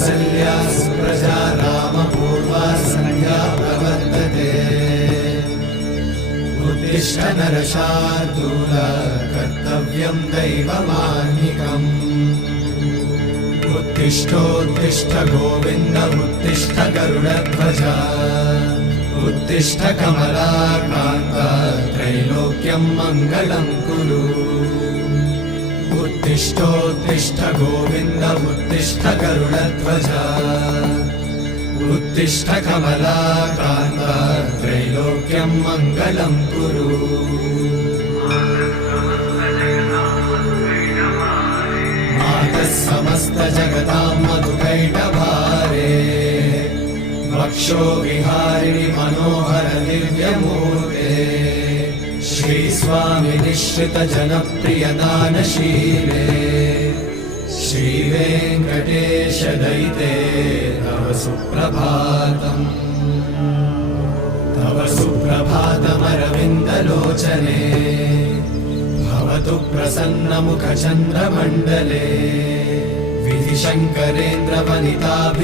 कौसल्या सुप्रजा रामपूर्वा सन्ध्या प्रवर्तते। उत्तिष्ठ नरशार्दूल कर्तव्यं दैवमान्निकम्। उत्तिष्ठोत्तिष्ठ गोविन्द उत्तिष्ठ गरुडध्वज। उत्तिष्ठ कमलाकान्त त्रैलोक्यं मङ्गलं कुरु। उत्तिष्ठोत्तिष्ठ गोविन्द उत्तिष्ठ गरुडध्वज। उत्तिष्ठ कमलाकान्त त्रैलोक्यं मङ्गलं कुरु। मातः समस्त जगतां मधुकैटभारे। वक्षो विहारिणि मनोहर दिव्यमूर्ते। श्रीस्वामि निःश्रित जनप्रिय दानशीले। श्रीवेङ्कटेश दयिते तव सुप्रभातम्। तव सुप्रभातमरविन्दलोचने। भवतु प्रसन्नमुखचन्द्रमण्डले। विधिशङ्करेन्द्रवनिताभि